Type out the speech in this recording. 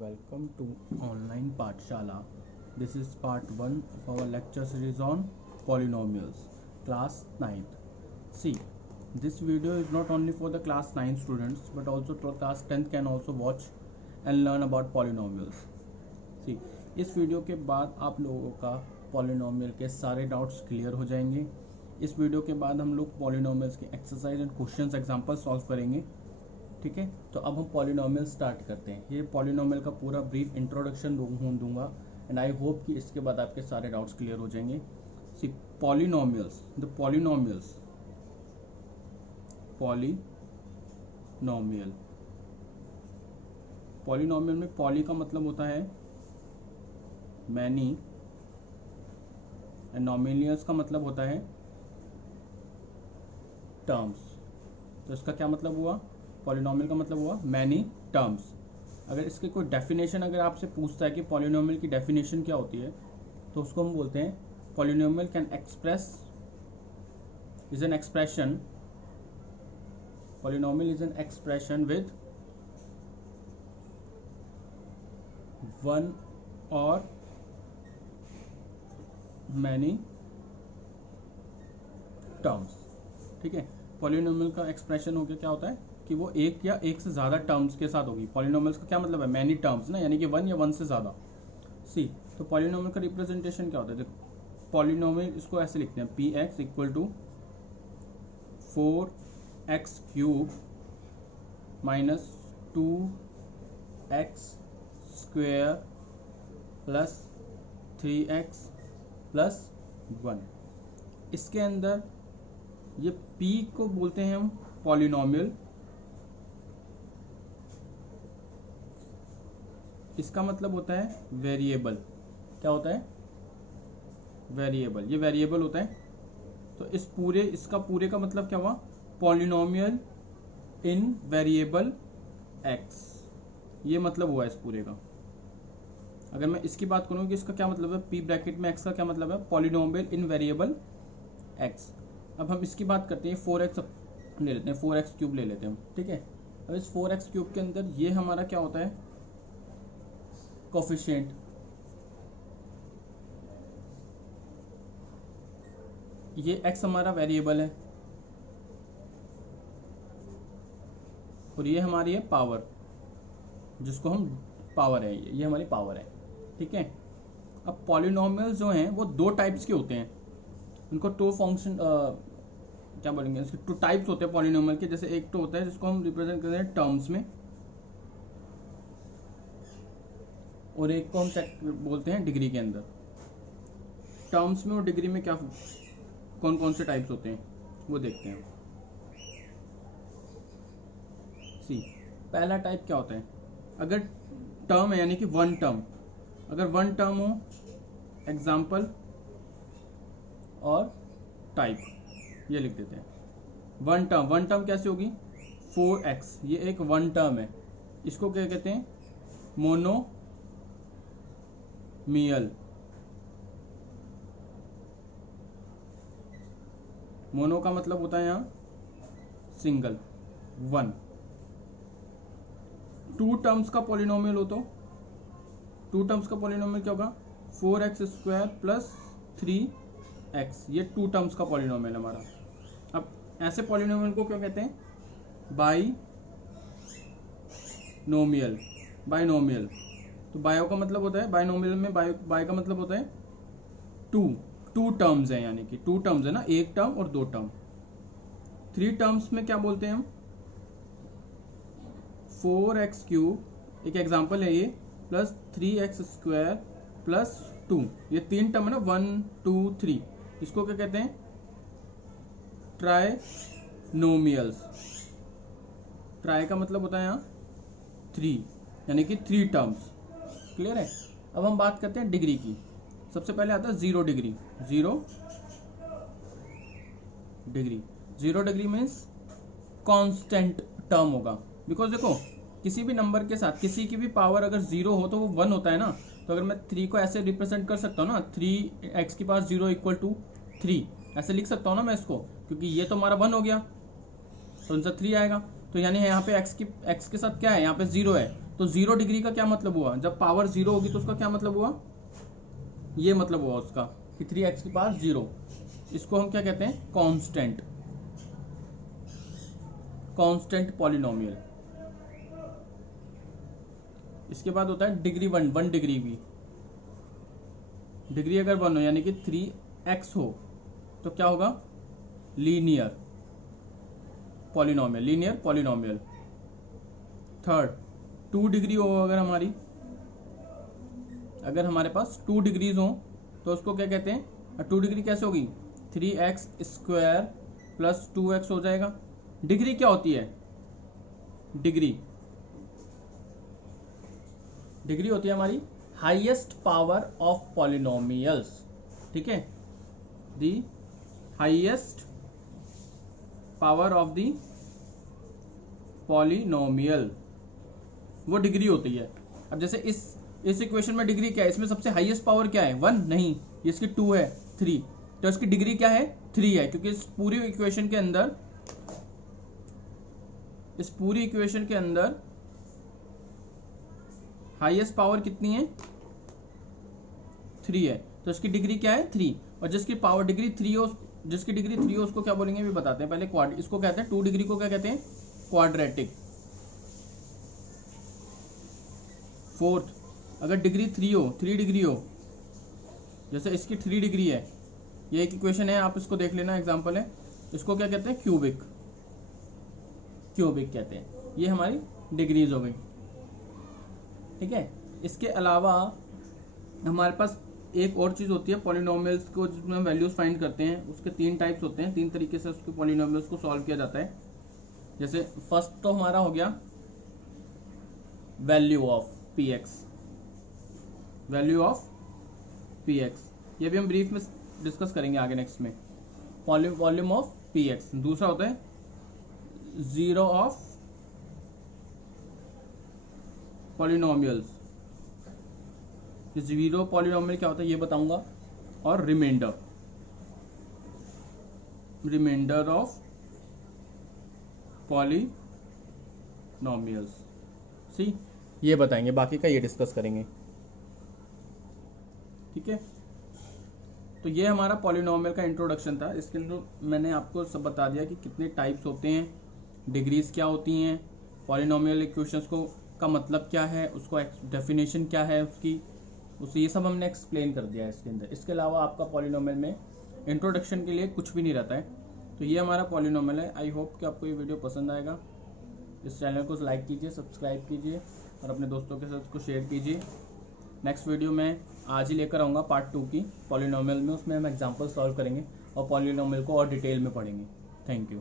Welcome to online Pathshala. This is part 1 of our lecture series on polynomials, class 9th. See, this video is not only for the class 9 students but also to class 10th can also watch and learn about polynomials. See, इस video के बाद आप लोगों का polynomial के सारे doubts clear हो जाएंगे। इस वीडियो के बाद हम लोग पॉलिनोमियल्स के exercise and questions example solve करेंगे। ठीक है, तो अब हम पॉलिनोमियल स्टार्ट करते हैं। ये पॉलिनोमियल का पूरा ब्रीफ इंट्रोडक्शन दूंगा एंड आई होप कि इसके बाद आपके सारे डाउट्स क्लियर हो जाएंगे। सी पॉलिनोमियल्स, द पॉलिनोमियल पॉलिनोमियल में पॉली का मतलब होता है मैनी एंड नॉमिनियल्स का मतलब होता है टर्म्स। तो इसका क्या मतलब हुआ? पॉलिनोमियल का मतलब हुआ मैनी टर्म्स। अगर इसके कोई डेफिनेशन अगर आपसे पूछता है कि पॉलिनोमियल की डेफिनेशन क्या होती है, तो उसको हम बोलते हैं polynomial can express is an expression, polynomial is an expression with one और मैनी टर्म्स। ठीक है, पॉलिनोमियल का एक्सप्रेशन हो गया क्या होता है कि वो एक या एक से ज्यादा टर्म्स के साथ होगी। पॉलिनोमियल्स का क्या मतलब है? मैनी टर्म्स ना, यानी कि वन या वन से ज्यादा। सी, तो पॉलिनोमियल का रिप्रेजेंटेशन क्या होता है? देखो, पॉलिनोमियल इसको ऐसे लिखते हैं P X equal to 4x cube minus 2x square plus 3x plus 1। इसके अंदर ये p को बोलते हैं हम पॉलिनोमियल। इसका मतलब होता है वेरिएबल। क्या होता है? वेरिएबल। ये वेरिएबल होता है। तो इसका पूरे का मतलब क्या हुआ? पॉलिनोमियल इन वेरिएबल x। ये मतलब हुआ इस पूरे का। अगर मैं इसकी बात करूं कि इसका क्या मतलब है, p ब्रैकेट में x का क्या मतलब है? पॉलिनोमियल इन वेरिएबल x। अब हम इसकी बात करते हैं, 4x ले लेते हैं, 4x क्यूब ले लेते हैं हम। ठीक है, अब इस 4x क्यूब के अंदर ये हमारा क्या होता है? कोफिशिएंट। ये x हमारा वेरिएबल है और ये हमारी है पावर, जिसको हम पावर है, ये हमारी पावर है। ठीक है, अब पॉलिनोमियल जो हैं वो दो टाइप्स के होते हैं। उनको टू फंक्शन क्या बोलेंगे, इसके टू टाइप्स होते हैं पॉलिनोमियल के। जैसे एक तो होता है जिसको हम रिप्रेजेंट करते हैं टर्म्स में, और एक को हम बोलते हैं डिग्री के अंदर। टर्म्स में और डिग्री में क्या कौन कौन से टाइप्स होते हैं वो देखते हैं। सी, पहला टाइप क्या होता है? अगर टर्म है यानी कि वन टर्म, अगर वन टर्म हो, एग्जाम्पल और टाइप, ये लिख देते हैं। वन टर्म कैसे होगी? 4x, ये एक वन टर्म है। इसको क्या कहते हैं? मोनोमियल। मोनो का मतलब होता है यहाँ सिंगल, वन। टू टर्म्स का पॉलिनोमियल हो तो टू टर्म्स का पॉलिनोमियल क्या होगा? 4x square plus 3x। ये टू टर्म्स का पॉलिनोमियल हमारा। अब ऐसे पॉलिनोमियल को क्या कहते हैं? बाइनोमियल। तो बायो का मतलब होता है, बाइनोमियल में बाय का मतलब होता है टू टर्म्स है, यानी कि टू टर्म्स है ना, एक टर्म और दो टर्म। थ्री टर्म्स में क्या बोलते हैं हम? 4x क्यूब, एक एग्जांपल है ये, प्लस 3x स्क्वायर प्लस 2। ये तीन टर्म है ना, 1 2 3। इसको क्या कहते हैं? ट्राइनोमियल्स। ट्राई का मतलब होता है यहाँ 3, यानी कि 3 टर्म्स। क्लियर है? अब हम बात करते हैं डिग्री की। सबसे पहले आता है 0 degree. 0 degree means constant term होगा। बिकॉज देखो, किसी भी नंबर के साथ किसी की भी पावर अगर 0 हो तो वो 1 होता है ना। तो अगर मैं 3 को ऐसे रिप्रेजेंट कर सकता हूँ ना, 3x की पावर 0 इक्वल टू 3, ऐसे लिख सकता हूँ ना मैं इसको, क्योंकि ये तो हमारा 1 हो गया तो आंसर 3 आएगा। तो यानी यहाँ पे x के साथ क्या है? यहाँ पे 0 है, तो 0 डिग्री का क्या मतलब हुआ, जब पावर 0 होगी तो उसका क्या मतलब हुआ, ये मतलब हुआ उसका कि 3x की पावर 0। इसको हम क्या कहते हैं, कांस्टेंट पॉलिनोमियल। इसके बाद होता है डिग्री 1 डिग्री की। डिग्री अगर 1 हो यानी कि 3x हो तो क्या होगा, लीनियर पॉलिनोमियल। थर्ड 2 डिग्री हो अगर हमारे पास 2 डिग्रीज हो तो उसको क्या कहते हैं, 2 डिग्री कैसे होगी, 3x² प्लस 2x हो जाएगा। डिग्री क्या होती है, डिग्री होती है हमारी हाईएस्ट पावर ऑफ पॉलिनोमियल्स। ठीक है, the highest power of the polynomial, वो डिग्री होती है। अब जैसे इस इक्वेशन में डिग्री क्या है, इसमें सबसे हाईएस्ट पावर क्या है, 1 नहीं, ये इसकी 2 है, 3, तो इसकी डिग्री क्या है, 3 है, क्योंकि इस पूरी इक्वेशन के अंदर हाईएस्ट पावर कितनी है, 3 है, तो इसकी डिग्री क्या है, 3। और जिसकी डिग्री 3 हो उसको क्या बोलेंगे भी बताते हैं पहले। इसको कहते हैं 2 डिग्री को क्या कहते हैं, क्वाड्रेटिक। फोर्थ, अगर डिग्री 3 डिग्री हो, जैसे इसकी 3 डिग्री है, ये एक इक्वेशन है, आप इसको देख लेना, एग्जांपल है, इसको क्या कहते हैं, क्यूबिक कहते हैं। ये हमारी डिग्रीज हो गई। ठीक है, इसके अलावा हमारे पास एक और चीज़ होती है पॉलिनोमियल्स को, जिसमें हम वैल्यूज फाइंड करते हैं। उसके 3 टाइप्स होते हैं, 3 तरीके से उसके पॉलिनोमियल्स को सॉल्व किया जाता है। जैसे फर्स्ट तो हमारा हो गया वैल्यू ऑफ px, ये भी हम ब्रीफ में डिस्कस करेंगे आगे नेक्स्ट में, वॉल्यूम ऑफ px। दूसरा होता है zero of polynomials, zero polynomial क्या होता है ये बताऊंगा, और रिमाइंडर ऑफ पॉलिनोमियल्स, ये बताएंगे, बाकी का ये डिस्कस करेंगे। ठीक है, तो ये हमारा पॉलिनोमियल का इंट्रोडक्शन था। इसके अंदर मैंने आपको सब बता दिया कि कितने टाइप्स होते हैं, डिग्रीज क्या होती हैं, पॉलिनोमियल इक्वेशंस का मतलब क्या है, उसको डेफिनेशन क्या है उसकी, ये सब हमने एक्सप्लेन कर दिया है इसके अंदर। इसके अलावा आपका पॉलिनोमियल में इंट्रोडक्शन के लिए कुछ भी नहीं रहता है। तो ये हमारा पॉलिनोमियल है। आई होप कि आपको ये वीडियो पसंद आएगा। इस चैनल को लाइक कीजिए, सब्सक्राइब कीजिए और अपने दोस्तों के साथ इसको शेयर कीजिए। नेक्स्ट वीडियो में आज ही लेकर आऊँगा पार्ट 2 की पॉलिनोमियल में, उसमें हम एग्जाम्पल सॉल्व करेंगे और पॉलिनोमियल को और डिटेल में पढ़ेंगे। Thank you.